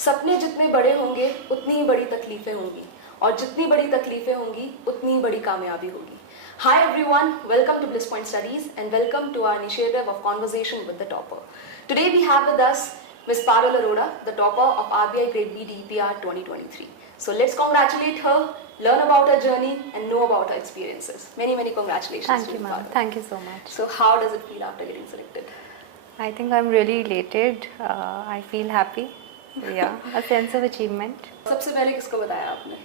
सपने जितने बड़े होंगे उतनी ही बड़ी तकलीफें होंगी और जितनी बड़ी तकलीफें होंगी उतनी ही बड़ी कामयाबी होगी. Hi everyone, welcome to Bliss Point Studies and welcome to our initiative of Conversation with the Topper. Today we have with us Ms. Parul Arora, the topper of RBI Grade B DPR 2023. So let's congratulate her, learn about her journey and know about her experiences. Many congratulations. Thank you, ma'am. Thank you so much. So how does it feel after getting selected? I think I'm really elated. I feel happy. Yeah, a sense of achievement. सबसे पहले किसको बताया आपने?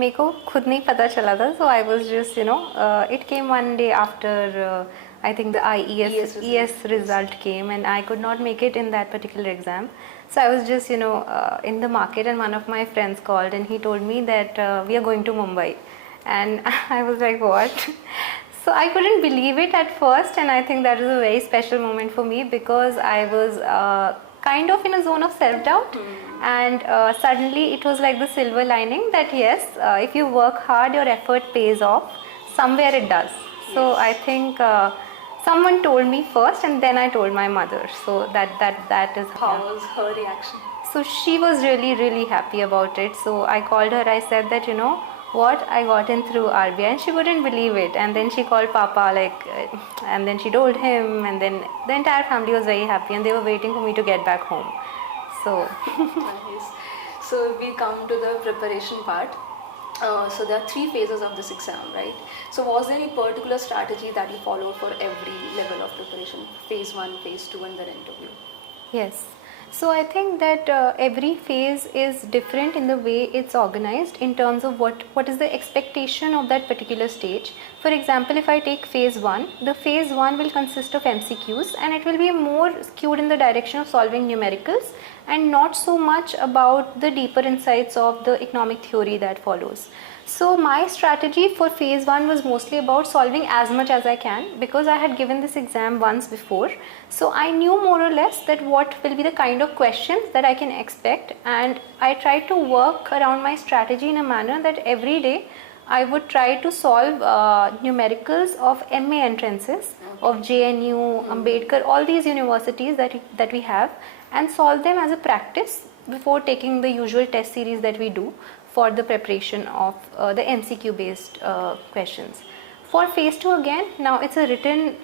मेरे को खुद नहीं पता चला था, so I was just, it came one day after I think the ES result came, and I could not make it in that particular exam. So I was just, in the market, and one of my friends called, and he told me that we are going to Mumbai, and I was like, what? So I couldn't believe it at first, and I think that was a very special moment for me because I was kind of in a zone of self-doubt, and suddenly it was like the silver lining that yes, if you work hard, your effort pays off. Somewhere it does. So I think someone told me first, and then I told my mother. So that is how was her reaction? So she was really happy about it. So I called her. I said that what, I got in through RBI, and she wouldn't believe it. And then she called Papa, and then she told him, and then the entire family was very happy, and they were waiting for me to get back home. So nice. So we come to the preparation part. So there are 3 phases of this exam, right? So was there any particular strategy that you followed for every level of preparation? Phase 1, phase 2 and then interview? Yes. So I think that every phase is different in the way it's organized in terms of what is the expectation of that particular stage. For example, if I take phase 1, the phase 1 will consist of MCQs, and it will be more skewed in the direction of solving numericals and not so much about the deeper insights of the economic theory that follows. So my strategy for phase 1 was mostly about solving as much as I can, because I had given this exam once before. So I knew more or less that what will be the kind of questions that I can expect, and I tried to work around my strategy in a manner that every day I would try to solve numericals of MA entrances of JNU, Ambedkar, all these universities that we have, and solve them as a practice before taking the usual test series that we do for the preparation of the MCQ based questions. For phase 2 again, now it's a written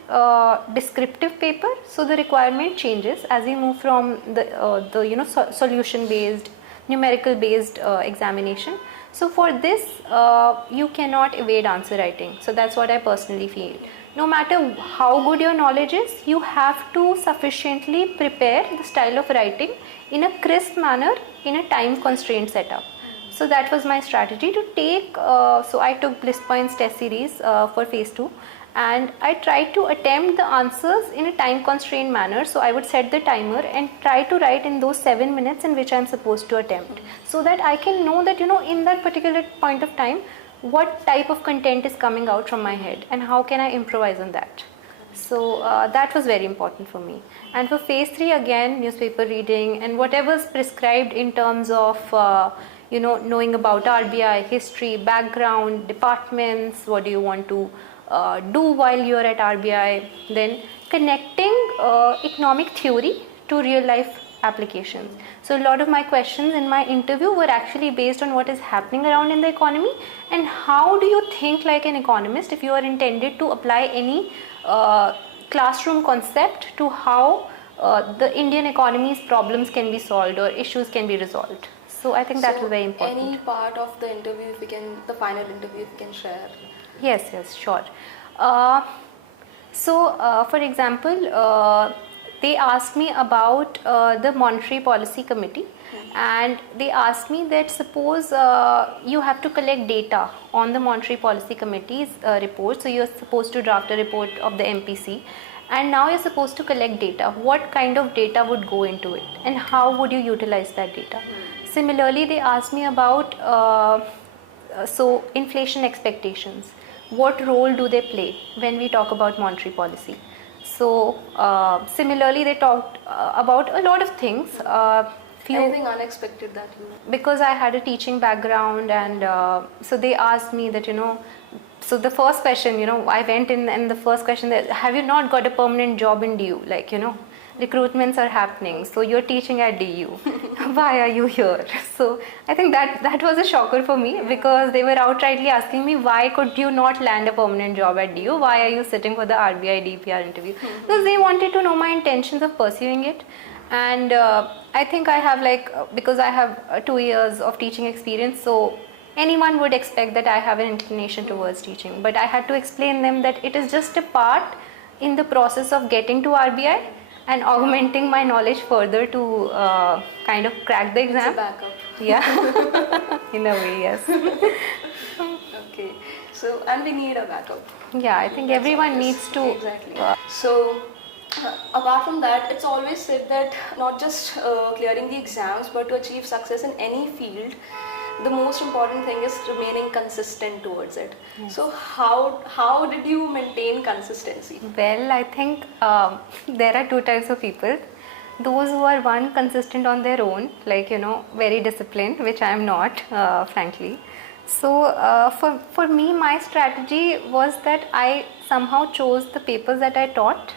descriptive paper, so the requirement changes as we move from the solution based, numerical based examination. So for this you cannot evade answer writing. So that's what I personally feel. No matter how good your knowledge is, you have to sufficiently prepare the style of writing in a crisp manner in a time constrained setup. So that was my strategy to take, so I took Bliss Points test series for phase 2, and I tried to attempt the answers in a time constrained manner. So I would set the timer and try to write in those 7 minutes in which I am supposed to attempt, so that I can know that in that particular point of time what type of content is coming out from my head and how can I improvise on that. So that was very important for me. And for phase 3 again, newspaper reading and whatever is prescribed in terms of knowing about RBI, history, background, departments, what do you want to do while you're at RBI, then connecting economic theory to real life applications. So a lot of my questions in my interview were actually based on what is happening around in the economy and how do you think like an economist if you are intended to apply any classroom concept to how the Indian economy's problems can be solved or issues can be resolved. So I think that was very important. Any part of the interview, the final interview, if you can share? Yes, sure. For example, they asked me about the Monetary Policy Committee, and they asked me that suppose you have to collect data on the Monetary Policy Committee's report. So you're supposed to draft a report of the MPC, and now you're supposed to collect data. What kind of data would go into it, and how would you utilize that data? Similarly, they asked me about inflation expectations. What role do they play when we talk about monetary policy? So similarly, they talked about a lot of things. Anything unexpected that you know? Because I had a teaching background, and so they asked me that so the first question, I went in and the first question, have you not got a permanent job in DU? recruitments are happening, so you're teaching at DU. Why are you here? So I think that was a shocker for me, because they were outrightly asking me, why could you not land a permanent job at DU? Why are you sitting for the RBI DPR interview? Because they wanted to know my intentions of pursuing it. And I think I have because I have 2 years of teaching experience, so anyone would expect that I have an inclination towards teaching. But I had to explain them that it is just a part in the process of getting to RBI and augmenting my knowledge further to kind of crack the exam. It's a backup. Yeah, in a way, yes. Okay, so and we need a backup. Yeah, I think everyone needs to. Exactly. So apart from that, it's always said that not just clearing the exams, but to achieve success in any field, the most important thing is remaining consistent towards it. Yes. So how did you maintain consistency? Well, I think there are 2 types of people. Those who are, one, consistent on their own, very disciplined, which I am not, frankly. So for me, my strategy was that I somehow chose the papers that I taught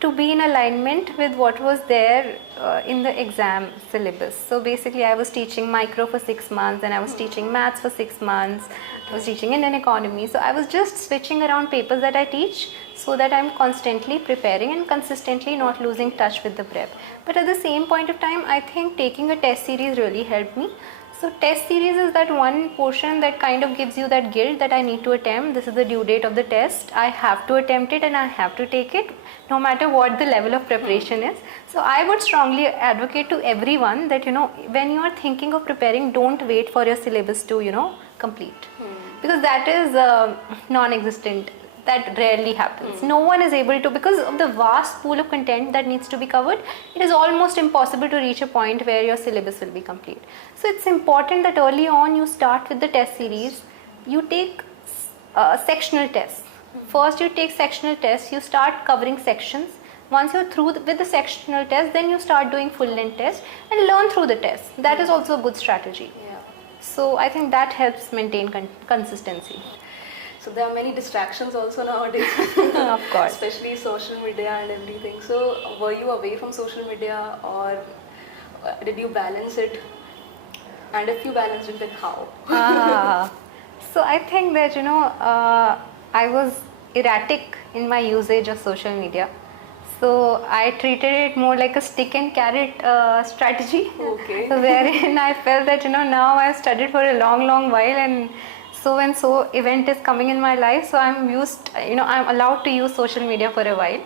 to be in alignment with what was there in the exam syllabus. So basically I was teaching micro for 6 months, and I was teaching maths for 6 months, I was teaching Indian economy. So I was just switching around papers that I teach, so that I'm constantly preparing and consistently not losing touch with the prep. But at the same point of time, I think taking a test series really helped me. So test series is that one portion that kind of gives you that guilt that I need to attempt. This is the due date of the test. I have to attempt it and I have to take it, no matter what the level of preparation is. So I would strongly advocate to everyone that, when you are thinking of preparing, don't wait for your syllabus to, complete. Because that is non-existent. That rarely happens. No one is able to, because of the vast pool of content that needs to be covered, it is almost impossible to reach a point where your syllabus will be complete. So it's important that early on you start with the test series. You take sectional tests. First you take sectional tests, you start covering sections. Once you're through with the sectional test, then you start doing full length tests and learn through the tests. That is also a good strategy. Yeah. So I think that helps maintain consistency. So there are many distractions also nowadays. Of course. Especially social media and everything. So were you away from social media, or did you balance it? And if you balanced it, then how? So I think that, I was erratic in my usage of social media. So I treated it more like a stick and carrot strategy. Okay. Wherein I felt that, now I've studied for a long while, and so and so event is coming in my life, so I'm allowed to use social media for a while,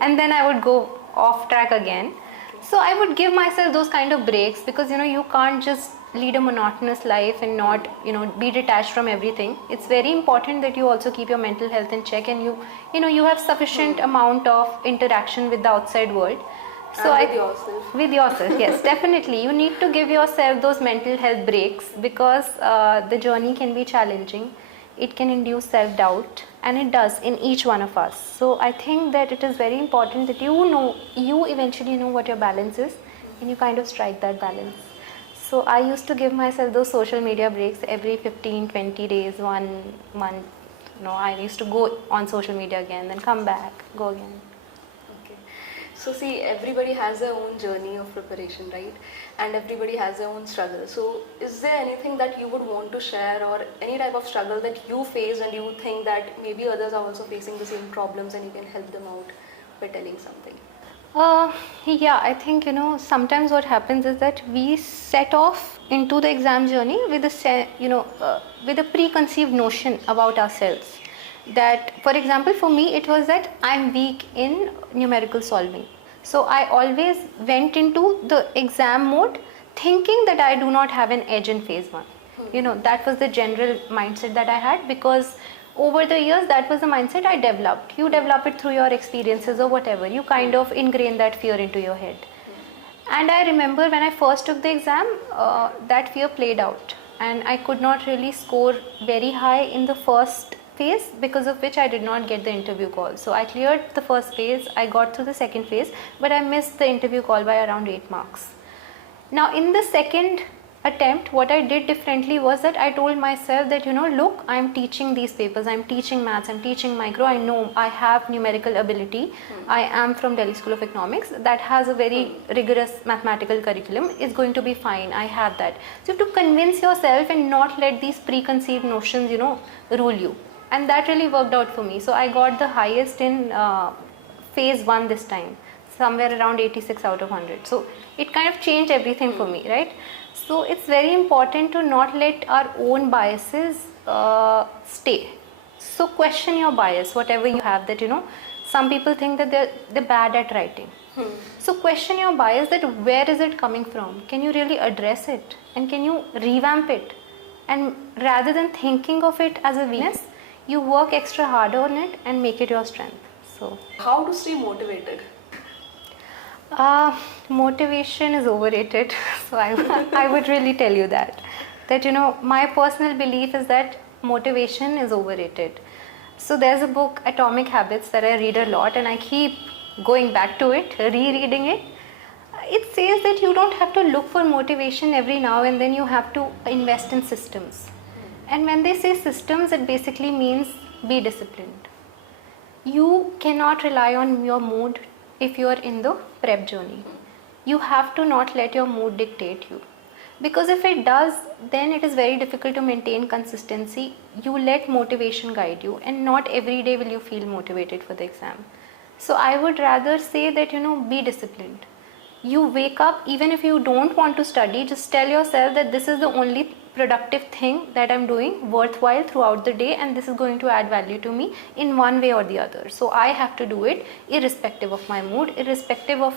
and then I would go off track again. So I would give myself those kind of breaks, because you can't just lead a monotonous life and not be detached from everything. It's very important that you also keep your mental health in check, and you have sufficient amount of interaction with the outside world. So with yourself, yes, definitely. You need to give yourself those mental health breaks, because the journey can be challenging. It can induce self-doubt, and it does in each one of us. So I think that it is very important that you eventually know what your balance is, and you kind of strike that balance. So I used to give myself those social media breaks every 15, 20 days, 1 month. I used to go on social media again, then come back, go again. So see, everybody has their own journey of preparation, right? And everybody has their own struggle. So is there anything that you would want to share, or any type of struggle that you face and you think that maybe others are also facing the same problems and you can help them out by telling something? Yeah, I think, sometimes what happens is that we set off into the exam journey with a preconceived notion about ourselves. That, for example, for me, it was that I'm weak in numerical solving. So I always went into the exam mode thinking that I do not have an edge in phase 1. That was the general mindset that I had, because over the years, that was the mindset I developed. You develop it through your experiences or whatever. You kind of ingrain that fear into your head. And I remember when I first took the exam, that fear played out. And I could not really score very high in the first phase, because of which I did not get the interview call. So I cleared the first phase, I got through the second phase, but I missed the interview call by around 8 marks. Now in the second attempt, what I did differently was that I told myself that, look, I'm teaching these papers, I'm teaching maths, I'm teaching micro, I know I have numerical ability. I am from Delhi School of Economics, that has a very rigorous mathematical curriculum, is going to be fine, I have that. So you have to convince yourself and not let these preconceived notions, rule you. And that really worked out for me. So I got the highest in phase 1 this time, somewhere around 86 out of 100. So it kind of changed everything for me, right? So it's very important to not let our own biases stay. So question your bias, whatever you have, that some people think that they're bad at writing. So question your bias, that where is it coming from? Can you really address it? And can you revamp it? And rather than thinking of it as a weakness, you work extra hard on it and make it your strength. So how to stay motivated? Motivation is overrated. So I would really tell you that my personal belief is that motivation is overrated. So there's a book, Atomic Habits, that I read a lot, and I keep going back to it, rereading it. It says that you don't have to look for motivation every now and then, you have to invest in systems. And when they say systems, it basically means be disciplined. You cannot rely on your mood if you are in the prep journey. You have to not let your mood dictate you. Because if it does, then it is very difficult to maintain consistency. You let motivation guide you, and not every day will you feel motivated for the exam. So I would rather say that, be disciplined. You wake up, even if you don't want to study, just tell yourself that this is the only productive thing that I'm doing, worthwhile throughout the day, and this is going to add value to me in one way or the other. So I have to do it irrespective of my mood, irrespective of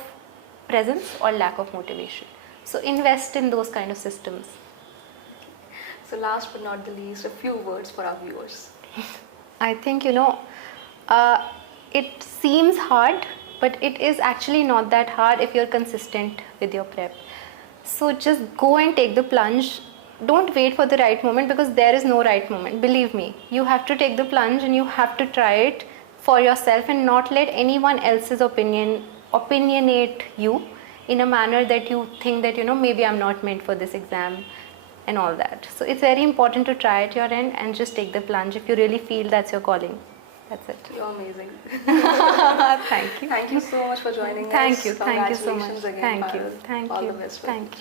presence or lack of motivation. So invest in those kind of systems. So last but not the least, a few words for our viewers. I think, it seems hard, but it is actually not that hard if you're consistent with your prep. So just go and take the plunge. Don't wait for the right moment, because there is no right moment. Believe me, you have to take the plunge and you have to try it for yourself, and not let anyone else's opinionate you in a manner that you think that, maybe I'm not meant for this exam and all that. So it's very important to try at your end and just take the plunge if you really feel that's your calling. That's it. You're amazing. Thank you. Thank you so much for joining us. Thank you so much. Congratulations again, Thank you. Parul. Thank All you. the best. Thank you.